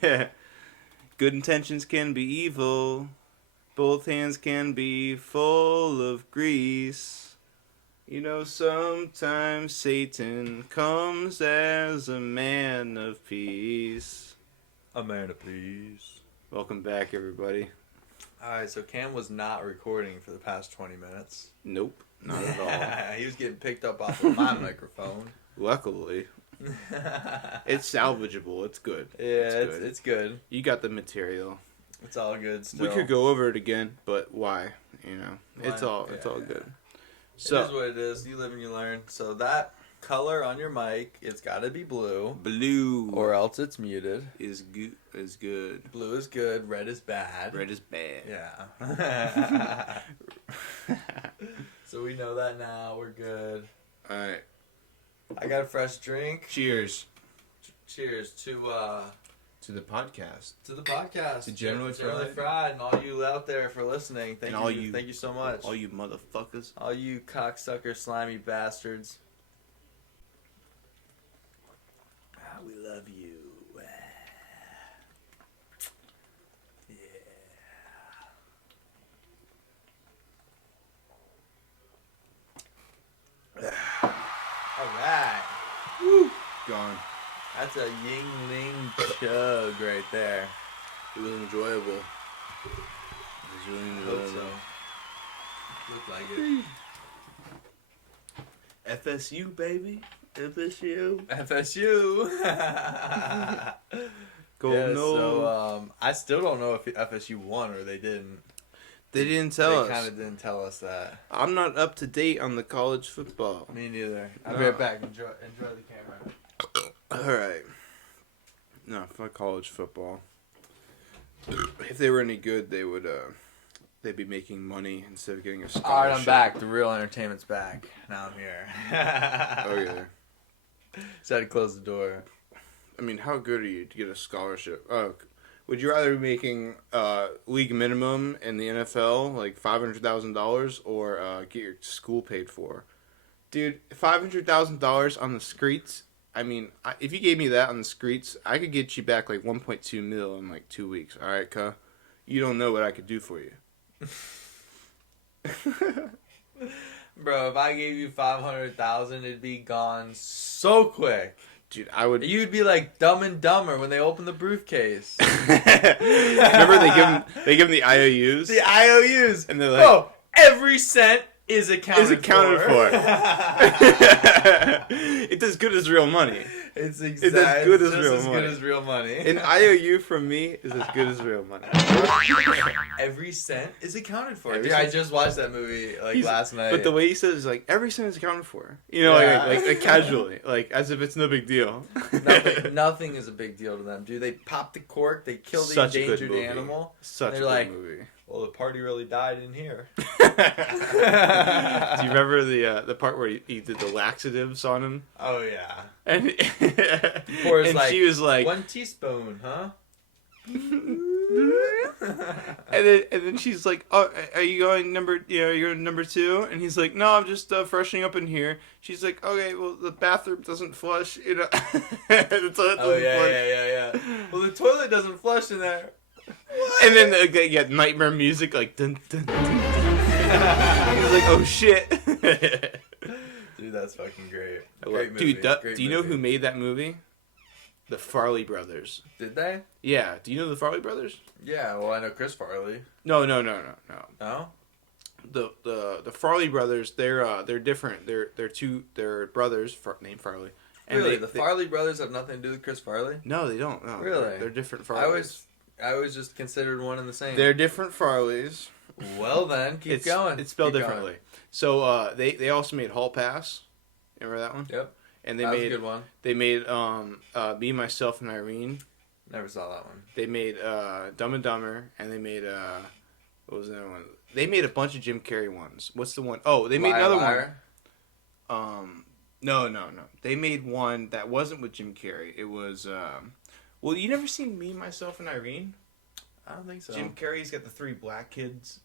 Good intentions can be evil. Both hands can be full of grease. You know, sometimes Satan comes as a man of peace. A man of peace. Welcome back, everybody. Alright, so Cam was not recording for the past 20 minutes. Nope, not at all. He was getting picked up off of my microphone. Luckily, it's salvageable. It's good. Yeah, it's good. You got the material. It's all good still. We could go over it again, but why? You know, Why? it's all Yeah, good. So, it is what it is. You live and you learn. So that color on your mic, it's got to be blue. Blue Or else it's muted. is good. Is good. Blue is good. Red is bad. Red is bad. Yeah. So we know that now. We're good. All right. I got a fresh drink. Cheers Cheers to the podcast. the podcast. To Generally Fried, and all you out there for listening. Thank And you. Thank you so much. All you motherfuckers. All you cocksucker, slimy bastards. We love you. Yeah. Alright. Woo. Gone. That's a Yingling chug right there. It was enjoyable. It was really I hope enjoyable. so. Looked like it. FSU, baby. FSU. FSU. Go Yeah, no. so I still don't know if FSU won or they didn't. They didn't tell They us. kind of didn't tell us that. I'm not up to date on the college football. Me neither. I'll No. be right back. Enjoy the camera. Alright. No, fuck college football. If they were any good, they would, they'd be making money instead of getting a scholarship. Alright, I'm back. The real entertainment's back. Now I'm here. Okay. Just had to close the door. I mean, how good are you to get a scholarship? Would you rather be making league minimum in the NFL, like $500,000, or get your school paid for? Dude, $500,000 on the streets. I mean, if you gave me that on the streets, I could get you back like 1.2 mil in like 2 weeks. All right, cuh? You don't know what I could do for you. Bro, if I gave you 500,000, it'd be gone so quick. Dude, I would. You'd be like Dumb and Dumber when they open the briefcase. Remember they give them the IOUs? The IOUs. And they're like, oh, every cent is accounted for. It's as good as real money. It's as good as just real as money. good as real money. An IOU from me is as good as real money. Every cent is accounted for. Every Dude, I cent- just watched that movie last night. But the way he says is like every cent is accounted for. You know, Yeah. like casually, like as if it's no big deal. nothing is a big deal to them, dude. They pop the cork, they kill the Such a good endangered movie. animal. Such They're a good like, movie. well, the party really died in here. Do you remember the part where he did the laxatives on him? Oh yeah. And, Pours, and she was like, 1 teaspoon, huh? and then she's like, "Oh, are you going number 2?" And he's like, "No, I'm just freshening up in here." She's like, "Okay, well the bathroom doesn't flush, you know." The toilet Oh doesn't flush. yeah. Well, the toilet doesn't flush in there. What? And then they get nightmare music like dun dun dun. Dun, dun. He's like, "Oh shit." Dude, that's fucking great. Dude, do you know who made that movie? The Farley brothers. Did they? Yeah. Do you know the Farley brothers? Yeah, well, I know Chris Farley. No. No? The Farley brothers, they're different. They're brothers named Farley. And Really? The Farley brothers have nothing to do with Chris Farley? No, they don't. No. Really? They're different Farleys. I always just considered one and the same. They're different Farleys. Well then, keep going. It's spelled Keep differently. going. So they also made Hall Pass. Remember that one? Yep. And That was a good one. They made Me, Myself, and Irene. Never saw that one. They made Dumb and Dumber, and they made what was the other one? They made a bunch of Jim Carrey ones. What's the one? Oh, they made another one. No. They made one that wasn't with Jim Carrey. It was well, you never seen Me, Myself, and Irene? I don't think so. Jim Carrey's got the 3 black kids.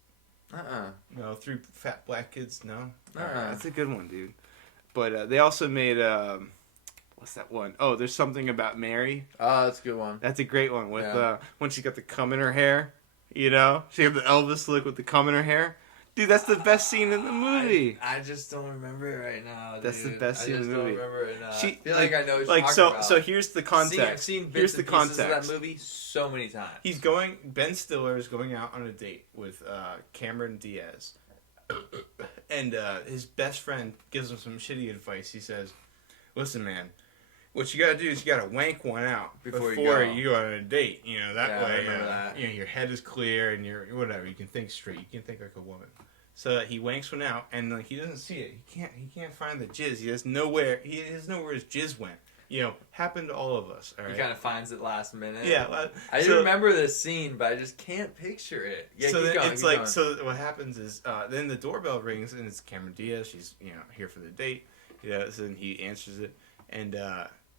No, 3 fat black kids. No, That's a good one, dude. But they also made what what's that one? Oh, there's something about Mary. Oh, that's a good one. That's a great one with Yeah. when she got the cum in her hair. You know, she had the Elvis look with the cum in her hair. Dude, that's the best scene in the movie. I just don't remember it right now. That's the dude. best scene in the movie. I just don't remember it now. She I feel like I know what like you're so. talking about. So here's the context. I've seen bits Here's the and pieces context. of that movie so many times. Ben Stiller is going out on a date with Cameron Diaz. And his best friend gives him some shitty advice. He says, listen, man, what you gotta do is you gotta wank one out Before before you you go on a date. You know, that Yeah, I way remember that. you know, your head is clear and you're whatever, you can think straight, you can think like a woman. So he wanks one out and like he doesn't see it. He can't find the jizz. He has nowhere his jizz went. You know, happened to all of us. All right. He kind of finds it last minute. Yeah. I do remember this scene, but I just can't picture it. Yeah, so keep then going, it's keep like going. so what happens is then the doorbell rings and it's Cameron Diaz. She's here for the date. So then he answers it and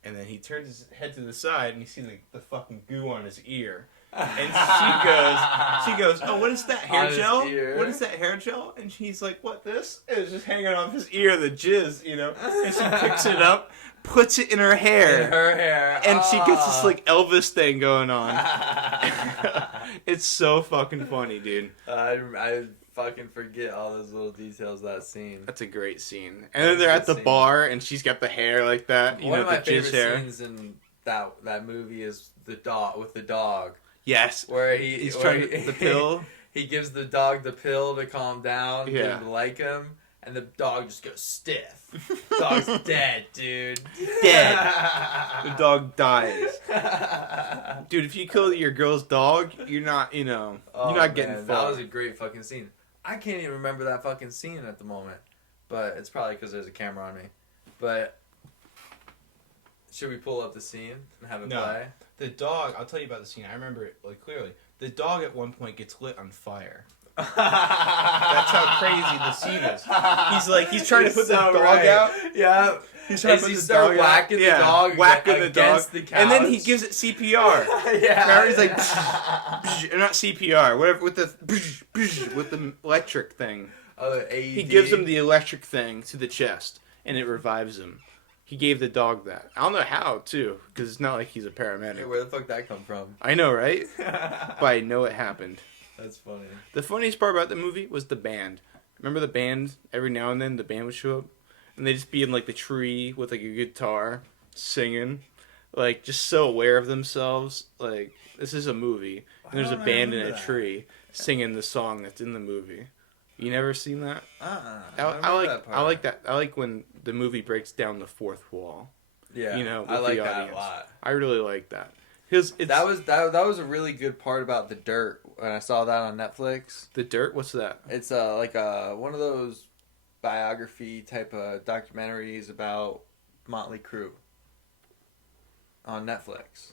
then he turns his head to the side and you see the fucking goo on his ear. And she goes, oh, what is that hair On his gel? ear? What is that hair gel? And he's like, what, this? And it's just hanging off his ear, the jizz, And she picks it up, puts it in her hair. In her hair. And she gets this like Elvis thing going on. It's so fucking funny, dude. I fucking forget all those little details of that scene. That's a great scene. And then they're at the bar and she's got the hair like that. One of my the jizz favorite hair. scenes in that movie is the dog with the dog. Yes. Where he's where trying to, the pill. He gives the dog the pill to calm down, Yeah. get him to like him, and the dog just goes stiff. Dog's dead, dude. Dead. The dog dies. Dude, if you kill your girl's dog, you're not, you're not getting man, far. That was a great fucking scene. I can't even remember that fucking scene at the moment, but it's probably because there's a camera on me. But should we pull up the scene and have it play? The dog, I'll tell you about the scene. I remember it like clearly. The dog at one point gets lit on fire. That's how crazy the scene is. He's trying to put the dog out. Yeah. He's trying to As put he the start dog whacking out. the dog whacking the dog. against the couch. And then he gives it CPR. Yeah. Remember, he's like, or not CPR, whatever, with the electric thing. Oh, AED. He gives him the electric thing to the chest, and it revives him. He gave the dog that. I don't know how, too, because it's not like he's a Hey, paramedic. where the fuck that come from? I know, right? But I know it happened. That's funny. The funniest part about the movie was the band. Remember the band? Every now and then, the band would show up, and they'd just be in, like, the tree with, like, a guitar, singing. Like, just so aware of themselves. Like, this is a movie, and there's a don't I band in remember a that? tree singing the song that's in the movie. You never seen that? I like that. I like when the movie breaks down the fourth wall. Yeah, With I like the that audience. a lot. I really like that. Because That was a really good part about The Dirt when I saw that on Netflix. The Dirt. What's that? It's like one of those biography type of documentaries about Motley Crue on Netflix.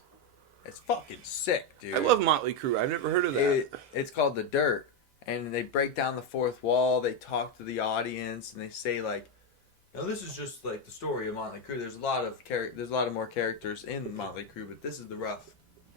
It's fucking sick, dude. I love Motley Crue. I've never heard of that. It's called The Dirt, and they break down the fourth wall. They talk to the audience, and they say like, "Now this is just like the story of Motley Crue. There's a lot of more characters in Motley Crue, but this is the rough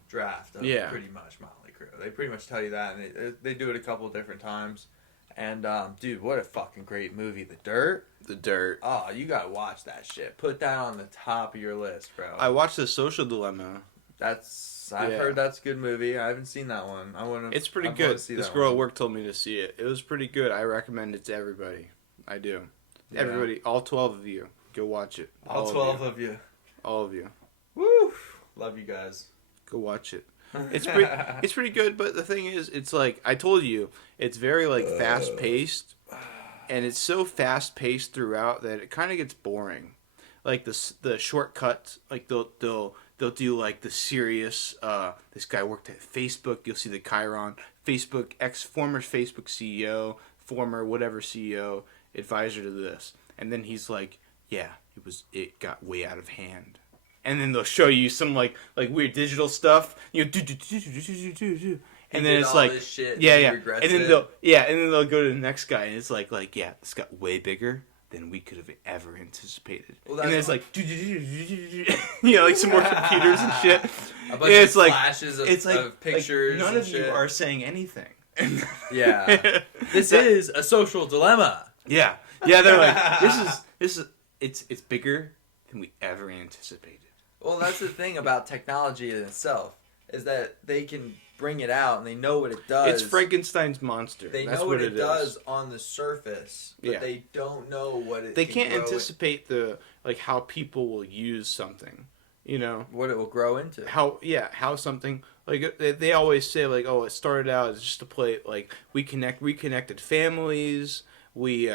draft of pretty much Motley Crue." They pretty much tell you that, and they do it a couple of different times. And dude, what a fucking great movie, The Dirt. The Dirt. Oh, you gotta watch that shit. Put that on the top of your list, bro. I watched The Social Dilemma. I've heard that's a good movie. I haven't seen that one. It's pretty good. This girl at work told me to see it. It was pretty good. I recommend it to everybody. I do. Yeah. Everybody, all 12 of you, go watch it. All 12 of you. All of you. Woo! Love you guys. Go watch it. It's pretty good, but the thing is, it's like I told you, it's very like fast paced, and it's so fast paced throughout that it kind of gets boring. Like the shortcuts, like they'll do like the serious. This guy worked at Facebook. You'll see the Chiron Facebook former Facebook CEO, former whatever CEO advisor to this, and then he's like, yeah, it got way out of hand. And then they'll show you some like weird digital stuff, and then it's like, yeah, and then they'll go to the next guy, and it's like yeah, this got way bigger than we could have ever anticipated. Well, and then it's like, like some more computers and shit. A bunch of flashes of pictures. None of shit. you are saying anything. Yeah, this is a social dilemma. Yeah, they're like, this is it's bigger than we ever anticipated. Well, that's the thing about technology in itself, is that they can bring it out and they know what it does. It's Frankenstein's monster. They That's know what it is. does on the surface, but Yeah. they don't know what it. They can can't grow anticipate how people will use something. You know, what it will grow into. how something like they always say like, oh, it started out as just to play like we reconnected families. We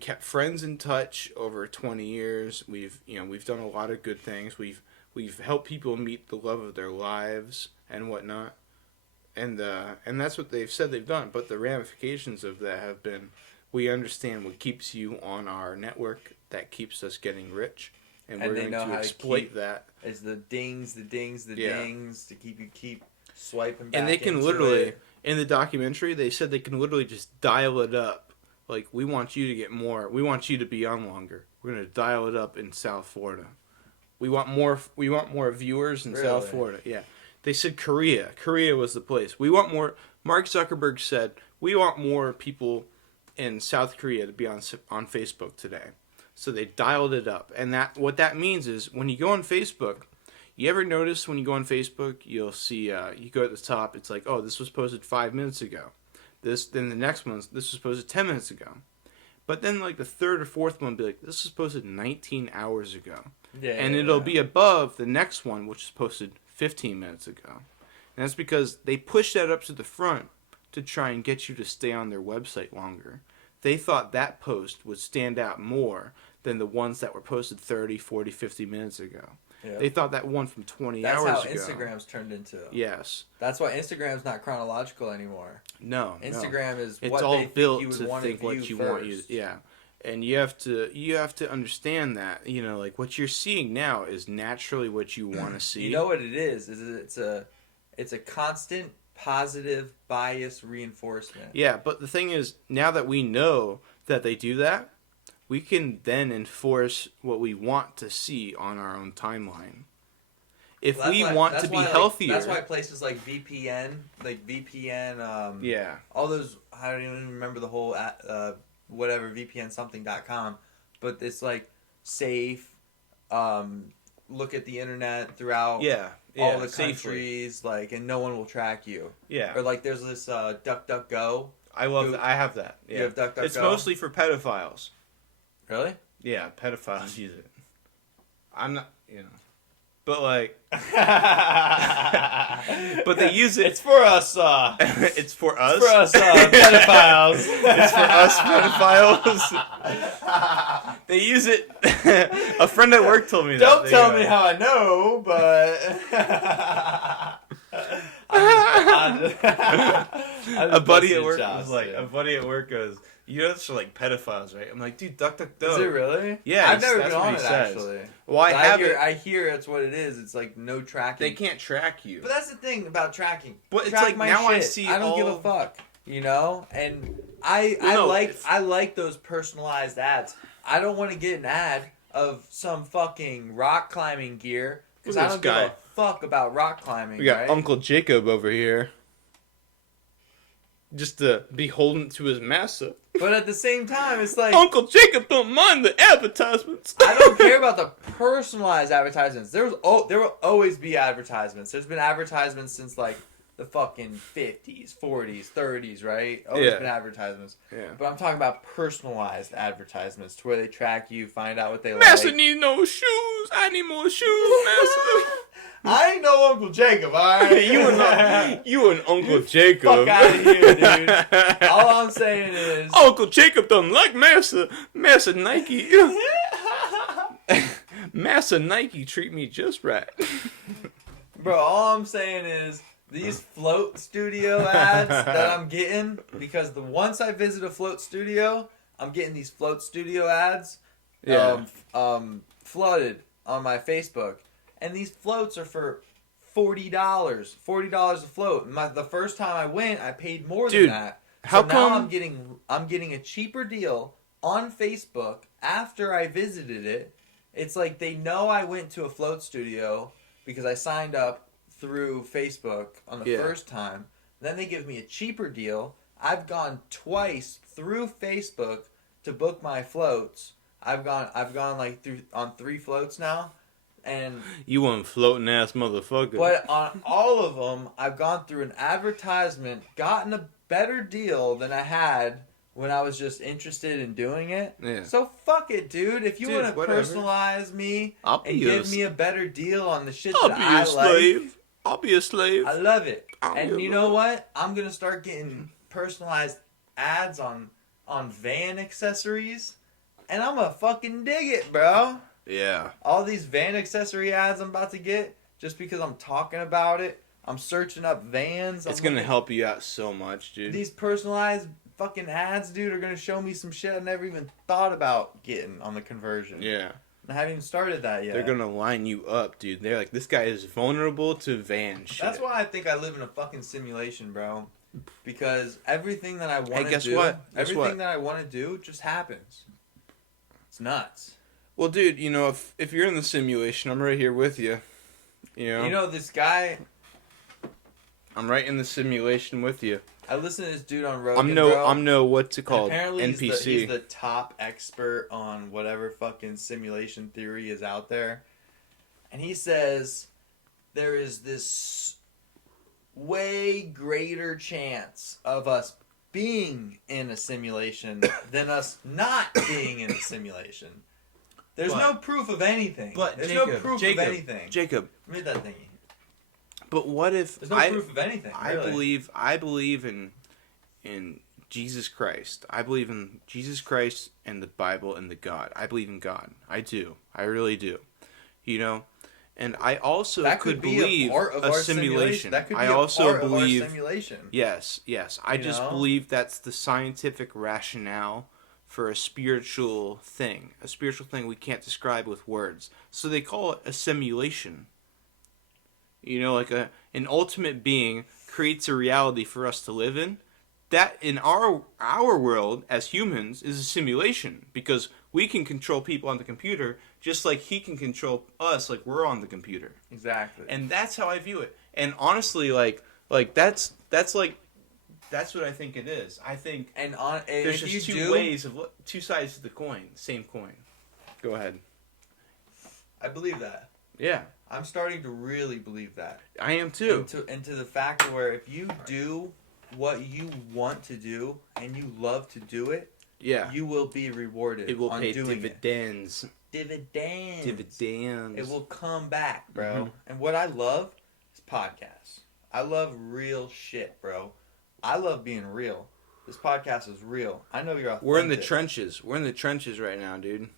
kept friends in touch over 20 years. We've done a lot of good things. We've helped people meet the love of their lives and whatnot. And that's what they've said they've done. But the ramifications of that have been, we understand what keeps you on our network, that keeps us getting rich, and we're going to exploit that. It's the dings to keep swiping back. And they can into literally, it. in the documentary, they said they can literally just dial it up. Like, we want you to get more. We want you to be on longer. We're going to dial it up in South Florida. We want more viewers in South Florida. Yeah. They said Korea. Korea was the place. We want more. Mark Zuckerberg said, we want more people in South Korea to be on Facebook today. So they dialed it up. And what that means is when you go on Facebook, you ever notice when you go on Facebook, you'll see, you go at the top, it's like, oh, this was posted 5 minutes ago. Then the next one, this was posted 10 minutes ago. But then like the third or fourth one will be like, this was posted 19 hours ago. Yeah, and it'll be above the next one, which is posted 15 minutes ago. And that's because they push that up to the front to try and get you to stay on their website longer. They thought that post would stand out more than the ones that were posted 30, 40, 50 minutes ago. Yeah. They thought that one from 20 hours ago. That's how Instagram's turned into. Yes. That's why Instagram's not chronological anymore. No. Instagram is it's what all they built think you would to want think to what view you first. want you. Yeah. And you have to understand that, like what you're seeing now is naturally what you want to see. You know what it is it's a constant positive bias reinforcement. Yeah, but the thing is, now that we know that they do that, we can then enforce what we want to see on our own timeline. If we want to be healthier, that's why places like VPN, all those, I don't even remember the whole whatever VPN something.com, but it's like safe. Look at the internet throughout all the countries, safely. And no one will track you. Yeah. Or like there's this DuckDuckGo. I love that. I have that. Yeah. You have DuckDuckGo? It's mostly for pedophiles. Really? Yeah, pedophiles use it. I'm not, But like, but they use it. It's for us. It's for us. It's for us pedophiles. It's for us pedophiles. They use it. A friend at work told me that. Don't tell me how I know, but a buddy at work was like, a buddy at work goes, that's for like pedophiles, right? I'm like, dude, DuckDuckGo. Is it really? Yeah, I've never been on it actually. Well, I hear it's what it is. It's like no tracking. They can't track you. But that's the thing about tracking. But it's like my now shit. I see. I don't give a fuck. And I like those personalized ads. I don't want to get an ad of some fucking rock climbing gear because I don't give a fuck about rock climbing. We got Uncle Jacob over here. Just beholden to his master. But at the same time, it's like Uncle Jacob don't mind the advertisements. I don't care about the personalized advertisements. There will always be advertisements. There's been advertisements since like the fucking 50s, 40s, 30s, right? Always been advertisements. Yeah. But I'm talking about personalized advertisements to where they track you, find out what they Master like. needs no shoes. I need more shoes, Master. I ain't no Uncle Jacob, alright? you and Uncle Jacob. Fuck out of here, dude. All I'm saying is Uncle Jacob don't like Master Nike. Master Nike treat me just right. Bro, all I'm saying is these float studio ads that I'm getting, because once I visit a float studio, I'm getting these float studio ads flooded on my Facebook. And these floats are for $40 a float. And the first time I went, I paid more than that. How so come? Now I'm getting a cheaper deal on Facebook after I visited it. It's like they know I went to a float studio because I signed up through Facebook on the first time. Then they give me a cheaper deal. I've gone twice through Facebook to book my floats. I've gone like through on 3 floats now, and You one floating ass motherfucker. but on all of them, I've gone through an advertisement, gotten a better deal than I had when I was just interested in doing it. Yeah. So fuck it, dude. If you Dude, want to whatever. personalize me I'll and be give me a better deal on the shit I'll that be I a like, slave. I'll be a slave. I love it. I'll And be you a know what? I'm gonna start getting personalized ads on van accessories, and I'm gonna fucking dig it, bro. Yeah. All these van accessory ads I'm about to get, just because I'm talking about it. I'm searching up vans. It's I'm gonna looking- help you out so much, dude. These personalized fucking ads, dude, are gonna show me some shit I never even thought about getting on the conversion. Yeah. I haven't even started that yet. They're gonna line you up, dude. They're like, this guy is vulnerable to van shit. That's why I think I live in a fucking simulation, bro. Because everything that I want to guess do, what? Guess everything what? that I want to do just happens. It's nuts. Well, dude, you know, if you're in the simulation, I'm right here with you. You know, this guy, I'm right in the simulation with you. I listen to this dude on Rogan, I'm bro. no what's it and called? apparently NPC. he's the top expert on whatever fucking simulation theory is out there. And he says there is this way greater chance of us being in a simulation than us not being in a simulation. There's But- no proof of anything. but There's no Jacob, proof Jacob, of anything. Jacob, Read that thingy. but what if There's no proof of anything. Really. I believe in Jesus Christ. I believe in Jesus Christ and the Bible and the God. I believe in God. I do. I really do. You know, and I also That could be believe a part of a our simulation. That could be I a also part believe of our simulation. yes. I You just know? believe that's the scientific rationale for a spiritual thing. A spiritual thing we can't describe with words. So they call it a simulation. You know, like an ultimate being creates a reality for us to live in. That in our world as humans is a simulation because we can control people on the computer just like he can control us like we're on the computer. Exactly. And that's how I view it. And honestly, like that's what I think it is. I think And there's if just you two do, ways of two sides to the coin, same coin. Go ahead. I believe that. Yeah, I'm starting to really believe that. I am too. And to the fact where if you do what you want to do and you love to do it, Yeah, you will be rewarded. it will on pay doing dividends. it. Dividends. Dividends. It will come back, bro. Mhm. And what I love is podcasts. I love real shit, bro. I love being real. This podcast is real. I know you're authentic. We're in the trenches. We're in the trenches right now, dude.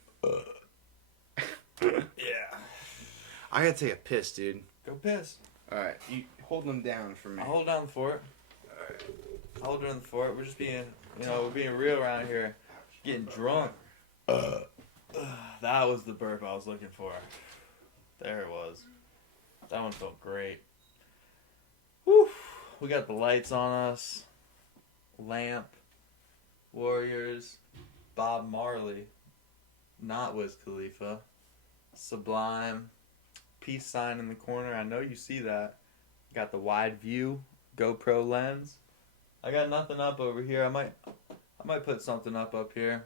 Yeah. I gotta take a piss, dude. Go piss. All right, you hold them down for me. I'll hold down the fort. I'll hold down the fort. We're just being, we're being real around here. Getting drunk. That was the burp I was looking for. There it was. That one felt great. Whew. We got the lights on us. Lamp. Warriors. Bob Marley. Not Wiz Khalifa. Sublime. Peace sign in the corner. I know you see that. Got the wide view. GoPro lens. I got nothing up over here. I might put something up here.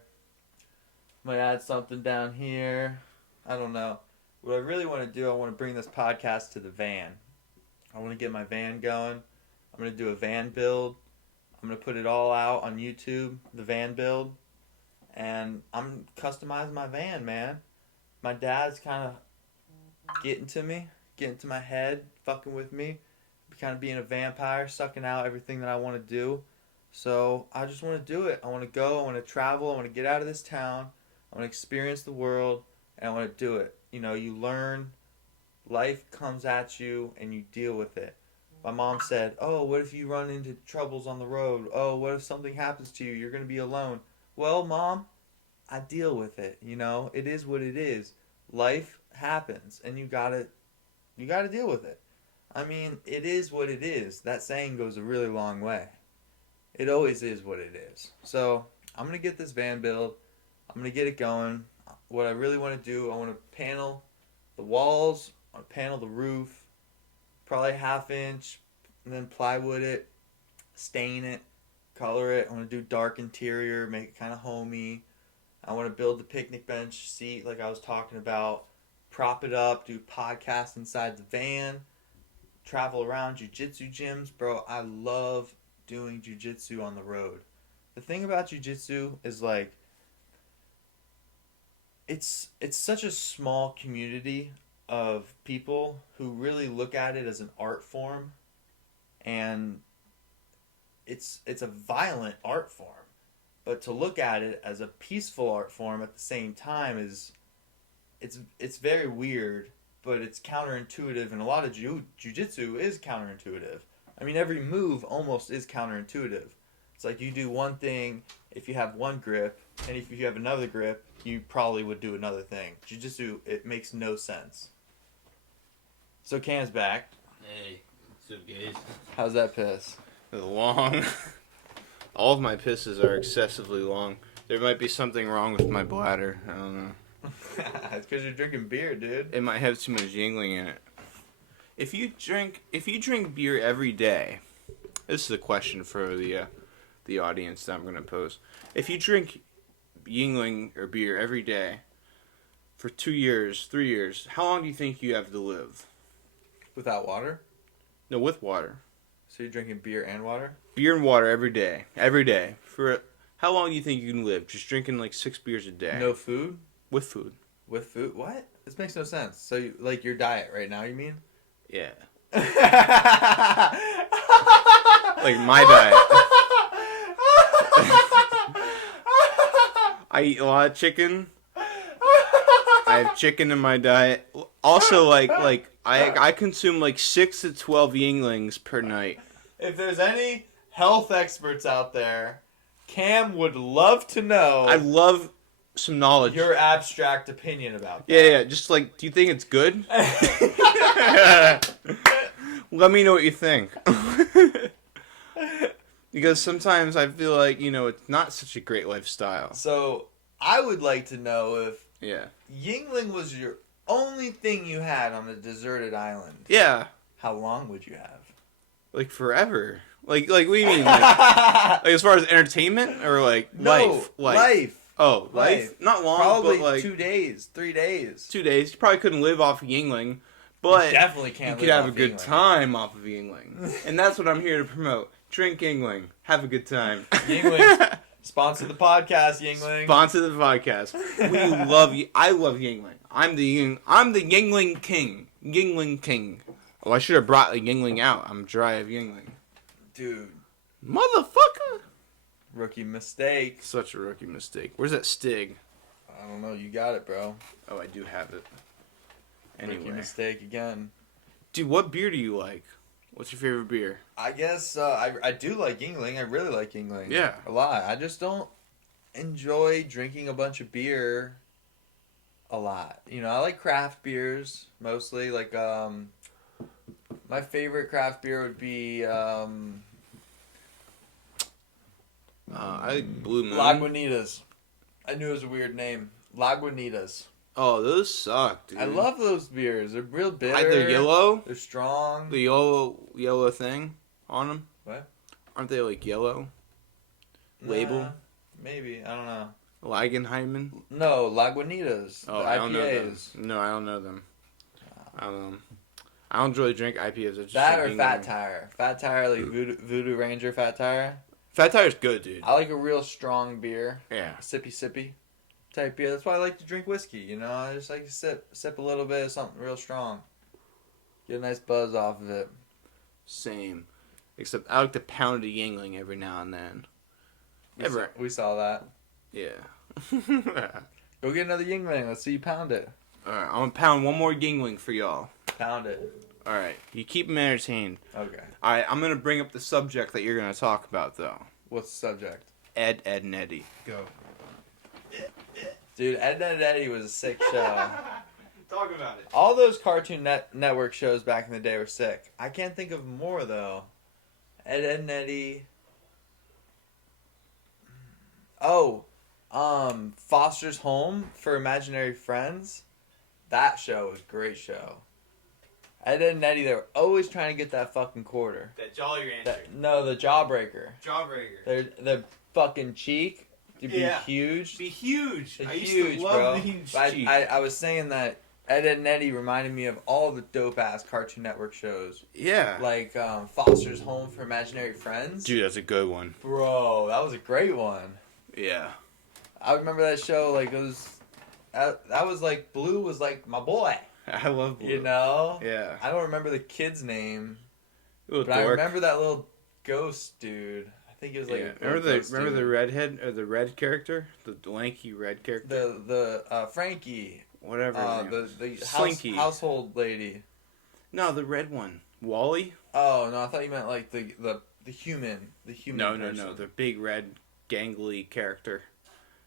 Might add something down here. I don't know. What I really want to do, I want to bring this podcast to the van. I want to get my van going. I'm going to do a van build. I'm going to put it all out on YouTube, the van build. And I'm customizing my van, man. My dad's kind of getting to me, getting to my head, fucking with me. Kind of being a vampire, sucking out everything that I want to do. So I just want to do it. I want to go. I want to travel. I want to get out of this town. I want to experience the world, and I want to do it. You know, you learn. Life comes at you, and you deal with it. My mom said, "Oh, what if you run into troubles on the road? Oh, what if something happens to you? You're going to be alone." Well, Mom, I deal with it. You know, it is what it is. Life happens, and you gotta deal with it. I mean, it is what it is. That saying goes a really long way. It always is what it is. So, I'm going to get this van built. I'm going to get it going. What I really want to do, I want to panel the walls. I want to panel the roof. Probably 1/2 inch. And then plywood it. Stain it. Color it. I want to do dark interior. Make it kind of homey. I want to build the picnic bench seat like I was talking about. Prop it up, do podcasts inside the van, travel around jiu-jitsu gyms. Bro, I love doing jiu-jitsu on the road. The thing about jiu-jitsu is like it's such a small community of people who really look at it as an art form, and it's a violent art form. But to look at it as a peaceful art form at the same time is it's very weird, but it's counterintuitive, and a lot of jiu-jitsu is counterintuitive. I mean, every move almost is counterintuitive. It's like you do one thing if you have one grip, and if you have another grip, you probably would do another thing. Jiu-jitsu, it makes no sense. So Cam's back. Hey, what's up, guys? How's that piss? Long. All of my pisses are excessively long. There might be something wrong with my bladder. I don't know. It's because you're drinking beer, dude. It might have too much yingling in it. If you drink beer every day, this is a question for the audience that I'm gonna pose. If you drink Yingling or beer every day for 2 years, 3 years, how long do you think you have to live? Without water? No, with water. So you're drinking beer and water? Beer and water every day. Every day. For how long do you think you can live? Just drinking like 6 beers a day. No food? With food. With food? What? This makes no sense. So, like your diet right now, you mean? Yeah. Like my diet. I eat a lot of chicken. I have chicken in my diet. Also, like I consume like 6 to 12 Yinglings per night. If there's any health experts out there, Cam would love to know. I love some knowledge. Your abstract opinion about that. Yeah. Just like, do you think it's good? Let me know what you think. Because sometimes I feel like, it's not such a great lifestyle. So, I would like to know if Yeah. Yingling was your only thing you had on a deserted island. Yeah. How long would you have? Like forever. Like what do you mean? Like as far as entertainment or like life? Life. Oh, life? Life. Not long, Probably but like 2 days, 3 days. 2 days. You probably couldn't live off of Yingling, but you definitely you can't. could live have a off good Yingling. time off of Yingling. And that's what I'm here to promote. Drink Yingling. Have a good time. Yingling. Sponsor the podcast, Yingling. Sponsor the podcast. We love you. I love Yingling. I'm the Yingling king. Yingling king. Oh, I should have brought the Yingling out. I'm dry of Yingling. Dude. Motherfucker. Rookie mistake. Such a rookie mistake. Where's that Stig? I don't know. You got it, bro. Oh, I do have it. Rookie Anyway. mistake again. Dude, what beer do you like? What's your favorite beer? I guess I do like Yingling. I really like Yingling. Yeah. A lot. I just don't enjoy drinking a bunch of beer a lot. I like craft beers mostly. Like, my favorite craft beer would be I like Blue Moon. Lagunitas. I knew it was a weird name. Lagunitas. Oh, those suck, dude. I love those beers. They're real bitter. They're yellow? They're strong. The yellow thing on them? What? Aren't they like yellow? Label? Nah, maybe. I don't know. Lagenheimen? No, Lagunitas. Oh, the I don't know them. IPAs. No, I don't know them. I don't really drink IPAs. I just That drink or Fat Yingling. Tire. Fat Tire, like Voodoo Ranger Fat Tire. Fat Tire's good, dude. I like a real strong beer. Yeah. Sippy type beer. That's why I like to drink whiskey, I just like to sip a little bit of something real strong. Get a nice buzz off of it. Same. Except I like to pound a Yingling every now and then. We saw that. Yeah. Go get another Yingling. Let's see you pound it. Alright, I'm gonna pound one more Yingling for y'all. Pound it. Alright, you keep them entertained. Okay. Alright, I'm gonna bring up the subject that you're gonna talk about, though. What's the subject? Ed, and Eddie. Go. Dude, Ed, Edd n Eddy was a sick show. Talk about it. All those Cartoon Network shows back in the day were sick. I can't think of more, though. Ed, Edd n Eddy. Oh, Foster's Home for Imaginary Friends. That show was a great show. Ed, Edd n Eddy, they were always trying to get that fucking quarter. That Jolly Rancher. No, the Jawbreaker. Jawbreaker. The fucking cheek. You'd be huge. Be huge. Be I used huge, to love bro. the huge I, Chief. I was saying that Ed, Ed and Eddie reminded me of all the dope ass Cartoon Network shows, Yeah. like Foster's Home for Imaginary Friends. Dude, that's a good one. Bro, that was a great one. Yeah. I remember that show. Like it was, that was like Blue was like my boy. I love Blue. You know. Yeah. I don't remember the kid's name, Little but I dork. remember that little ghost dude. I think it was like Yeah. a little ghost Remember the dude. redhead or the red character, the lanky red character, the Frankie, whatever. his name was. the Slinky. household lady. No, the red one, Wally. Oh no, I thought you meant like the human, No, person. the big red gangly character.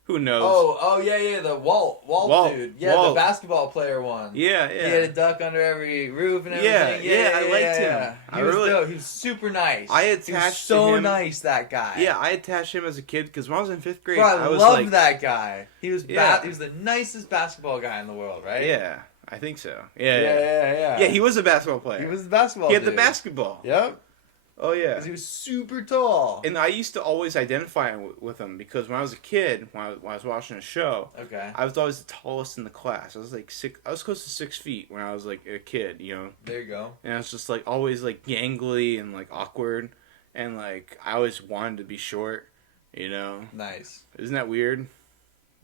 Who knows? Oh yeah, the Walt dude. Yeah, Walt. the basketball player one. Yeah, He had a duck under every roof and everything. Yeah, I liked him. He I was really- dope. He was super nice. I He was attached to so him. nice, that guy. Yeah, I attached him as a kid because when I was in 5th grade, Bro, I was loved like, that guy. He was Yeah. he was the nicest basketball guy in the world, right? Yeah, I think so. Yeah, Yeah. he was a basketball player. He was the basketball. He had the dude. basketball. Yep. Oh yeah. Because he was super tall. And I used to always identify with him because when I was a kid, when I was watching a show, Okay. I was always the tallest in the class. I was like I was close to 6 feet when I was like a kid, you know. There you go. And I was just like always like gangly and like awkward, and like I always wanted to be short, you know. Nice. Isn't that weird?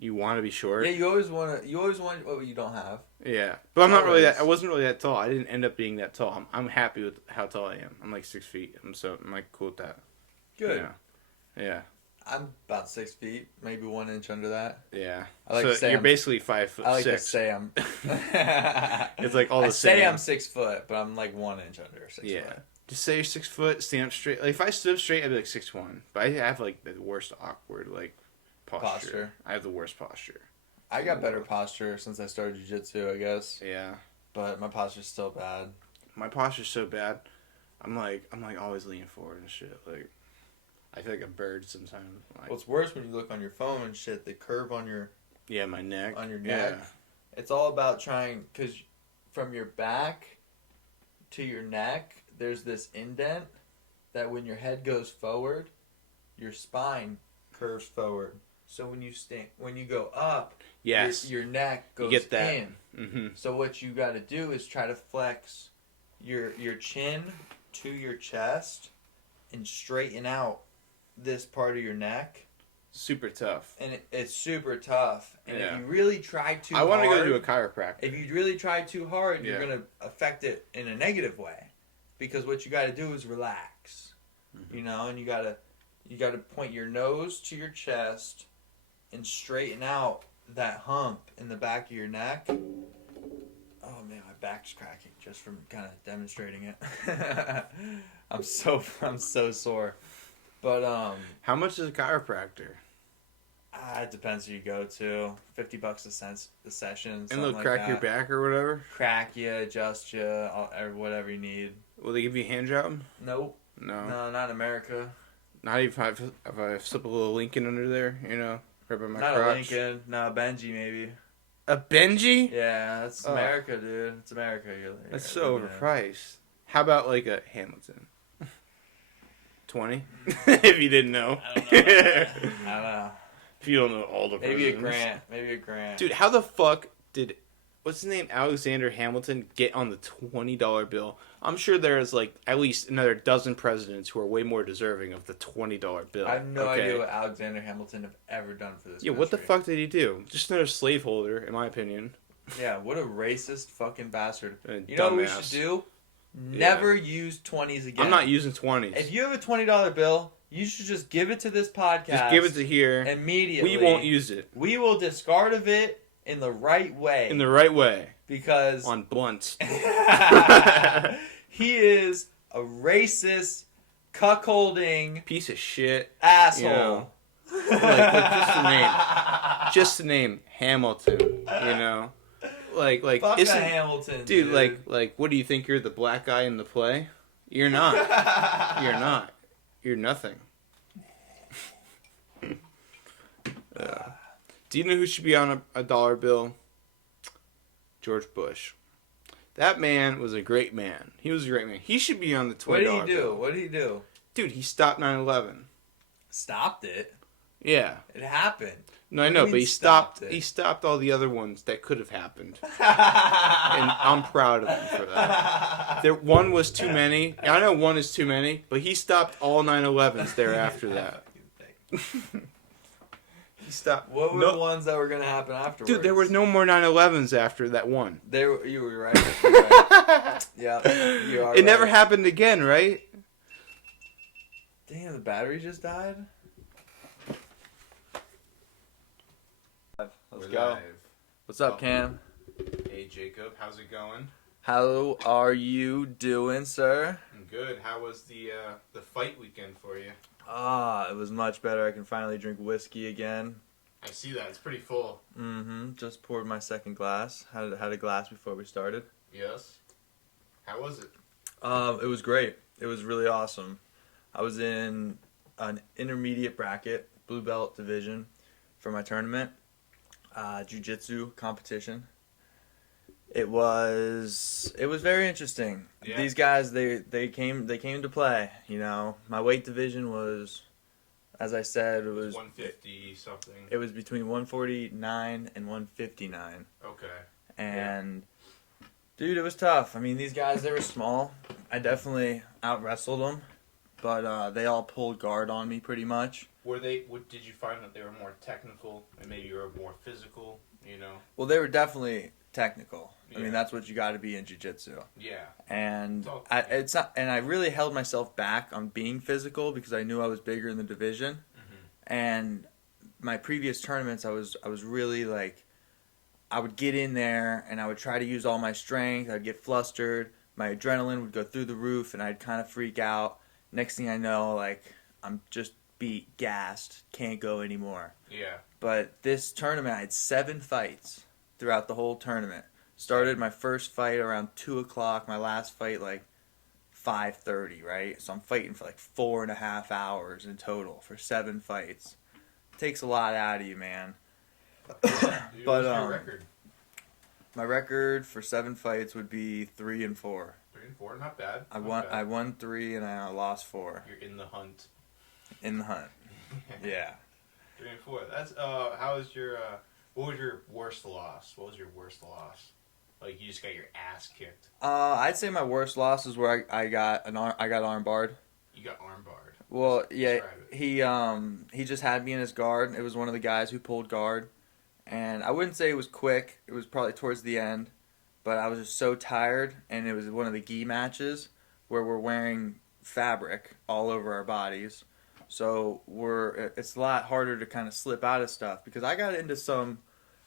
You want to be short. Yeah, you always want what you don't have. Yeah, but I'm not really Always. that. I wasn't really that tall. I didn't end up being that tall. I'm happy with how tall I am. I'm like 6 feet. I'm like cool with that. Good. Yeah. I'm about 6 feet, maybe 1 inch under that. Yeah. I like so to say you're I'm- basically 5'6". I like to say I'm. It's like all the I say same. I'm 6 foot, but I'm like 1 inch under 6 Yeah. foot. Just say you're 6 foot. Stand up straight. Like if I stood up straight, I'd be like 6'1". But I have like the worst awkward like posture. I have the worst posture. I got better posture since I started jiu-jitsu, I guess. Yeah. But my posture's still bad. My posture's so bad. I'm like always leaning forward and shit. Like I feel like a bird sometimes. Like, Well, it's worse when you look on your phone and shit. The curve on your yeah, my neck. neck. Yeah. It's all about trying, because from your back to your neck, there's this indent that when your head goes forward, your spine curves forward. So when you go up, Yes. your neck goes You get that. in. Mm-hmm. So what you got to do is try to flex your chin to your chest and straighten out this part of your neck. Super tough. And it's super tough. And Yeah. if you really try too I hard, want to go to a chiropractor. if you really try too hard, you're Yeah. gonna affect it in a negative way. Because what you got to do is relax, you know, and you gotta point your nose to your chest and straighten out that hump in the back of your neck. Oh man, my back's cracking just from kind of demonstrating it. I'm so sore. But How much is a chiropractor? it depends who you go to. $50 a session. And something they'll like crack your that. back or whatever? Crack you, adjust you, or whatever you need. Will they give you a hand job? Nope. No. No, not in America. Not even if I slip a little Lincoln under there, you know, right by my Not crotch. a Lincoln. No, a Benji maybe. A Benji? Yeah, that's Oh. America, dude. It's America. That's so overpriced. How about like a Hamilton? 20? If you didn't know. I don't know. If you don't know all the Maybe a versions. grant. Dude, how the fuck did what's his name, Alexander Hamilton, get on the $20 bill? I'm sure there's like at least another dozen presidents who are way more deserving of the $20 bill. I have no idea what Alexander Hamilton have ever done for this. Yeah, what the country. fuck did he do? Just another slaveholder, in my opinion. Yeah, what a racist fucking bastard. A You know what we dumbass. should do? Never use 20s again. I'm not using 20s. If you have a $20 bill, you should just give it to this podcast. Just give it to here. immediately. We won't use it. We will discard of it in the right way. In the right way. because On blunts. he is a racist, cuckolding Piece of shit. asshole. You know, like just the name. Just the name. Hamilton. You know? Like Fuck isn't... a Hamilton, Dude, like, what do you think? You're the black guy in the play? You're not. You're not. You're nothing. Do you know who should be on a dollar bill? George Bush. That man was a great man. He was a great man. He should be on the $20 What did he do? bill. What did he do? Dude, he stopped 9/11. Stopped it. Yeah. It happened. No, I What do know, you but mean he stopped. it? He stopped all the other ones that could have happened, and I'm proud of him for that. One was too many. I know one is too many, but he stopped all 9/11s thereafter that. He stopped. What were the ones that were gonna happen afterwards? Dude, there was no more 9/11s after that one. You were right. You were right. Yeah, you are. It never right. happened again, right? Damn, the battery just died. Let's go. What's up, Cam? Hey, Jacob. How's it going? How are you doing, sir? I'm good. How was the fight weekend for you? It was much better. I can finally drink whiskey again. I see that. It's pretty full. Mm-hmm. Just poured my second glass. Had a glass before we started. Yes. How was it? It was great. It was really awesome. I was in an intermediate bracket, blue belt division, for my tournament, jiu-jitsu competition. It was very interesting. Yeah. These guys, they came to play. You know, my weight division was, as I said, it was 150 something. It was between 149 and 159. Okay. And dude, it was tough. I mean, these guys, they were small. I definitely out wrestled them, but they all pulled guard on me pretty much. Did you find that they were more technical and maybe you were more physical? You know. Well, they were definitely technical. I Yeah. mean, that's what you got to be in jiu-jitsu. Yeah. And It's all- I really held myself back on being physical because I knew I was bigger in the division. Mm-hmm. And my previous tournaments, I was really like, I would get in there and I would try to use all my strength. I'd get flustered. My adrenaline would go through the roof and I'd kind of freak out. Next thing I know, like, I'm just beat, gassed, can't go anymore. Yeah. But this tournament, I had 7 fights throughout the whole tournament. Started my first fight around 2 o'clock. My last fight like 5:30, right? So I'm fighting for like 4.5 hours in total for 7 fights. Takes a lot out of you, man. Dude, But what's your record? my record for 7 fights would be 3-4. 3-4, not bad. I won 3 and I lost 4 You're in the hunt. in the hunt. Yeah. 3-4. That's how was your what was your worst loss? What was your worst loss? Like you just got your ass kicked. I'd say my worst loss is where I got arm barred. You got arm barred. Well, yeah, Describe it. he just had me in his guard. It was one of the guys who pulled guard, and I wouldn't say it was quick. It was probably towards the end, but I was just so tired, and it was one of the gi matches where we're wearing fabric all over our bodies, so it's a lot harder to kind of slip out of stuff because I got into some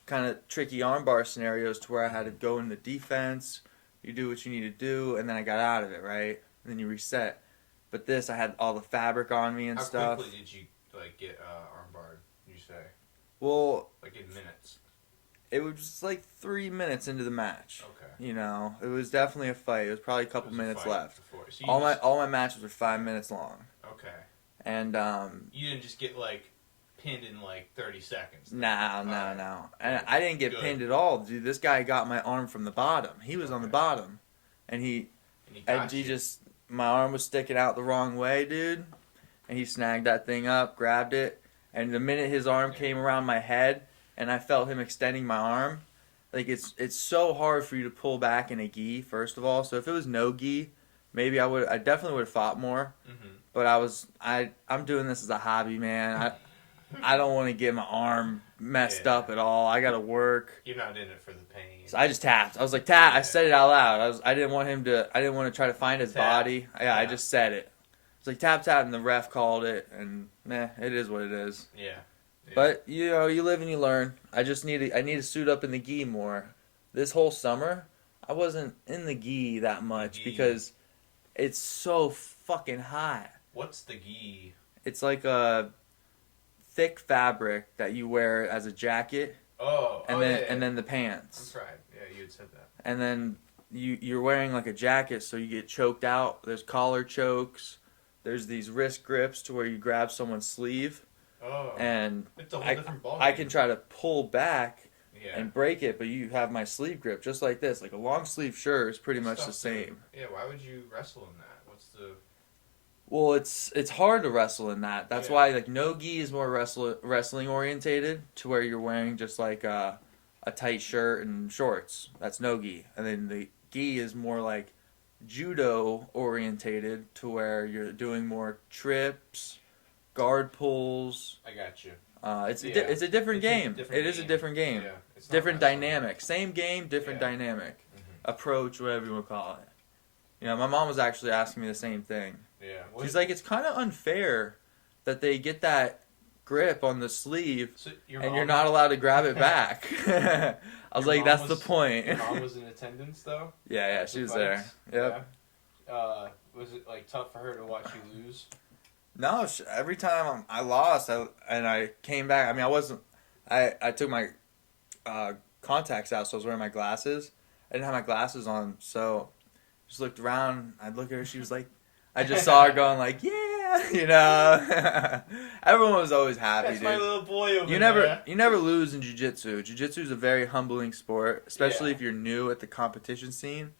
kind of tricky armbar scenarios to where I had to go into defense. You do what you need to do, and then I got out of it, right? And then you reset. But this, I had all the fabric on me and How stuff. quickly did you like get arm barred? You say Well, like in minutes. it was just like 3 minutes into the match. Okay. You know, it was definitely a fight. It was probably a couple It was a minutes fight left. before. So All my matches were 5 minutes long, Okay. and You didn't just get like pinned in like 30 seconds. no, Alright. and I didn't get Good. pinned at all, dude. This guy got my arm from the bottom. He was on the Okay. bottom, and he just my arm was sticking out the wrong way, dude, and he snagged that thing up, grabbed it, and the minute his arm came around my head, and I felt him extending my arm, like it's so hard for you to pull back in a gi, first of all. So if it was no gi, maybe I definitely would have fought more. Mm-hmm. But I'm doing this as a hobby, man. I don't want to get my arm messed Yeah. up at all. I gotta work. You're not in it for the pain. So I just tapped. I was like, tap. I Yeah. said it out loud. I didn't want to try to find his Tap. body. Yeah, I Tap. just said it. It's like tap tap, and the ref called it, and it is what it is. Yeah. But you know, you live and you learn. I need to suit up in the gi more. This whole summer, I wasn't in the gi that much Gi. because it's so fucking hot. What's the gi? It's like a thick fabric that you wear as a jacket, and then the I'm pants, sorry. Yeah, you had said that. and then you're wearing like a jacket, so you get choked out. There's collar chokes. There's these wrist grips to where you grab someone's sleeve, Oh. and It's a whole different ballgame. I can try to pull back Yeah. and break it, but you have my sleeve grip just like this. Like a long sleeve shirt is pretty Good much the stuff, too. same. Yeah. Why would you wrestle in that? What's the? Well, it's hard to wrestle in that. That's Yeah. why like no gi is more wrestling orientated, to where you're wearing just like a tight shirt and shorts. That's no gi, and then the gi is more like judo orientated, to where you're doing more trips, guard pulls. I got you. It's Yeah. it's a different It's a game. different It is a game. different game. Yeah. It's not Different wrestling. dynamic. Same game, different Yeah. dynamic. Mhm. Approach, whatever you want to call it. You know, my mom was actually asking me the same thing. Yeah. She's like, it's kind of unfair that they get that grip on the sleeve so and you're not allowed to grab it back. I was Your like, mom that's the was- point. Your mom was in attendance though. Yeah, At she the was there. fights? Yep. Yeah. Was it like tough for her to watch you lose? No, every time I lost, and I came back. I mean, I took my contacts out, so I was wearing my glasses. I didn't have my glasses on, so just looked around. I'd look at her. She was like, I just saw her going like, yeah, you know. Everyone was always happy, That's dude. my little boy over You never lose in jiu-jitsu. Jiu-jitsu is a very humbling sport, especially Yeah. if you're new at the competition scene,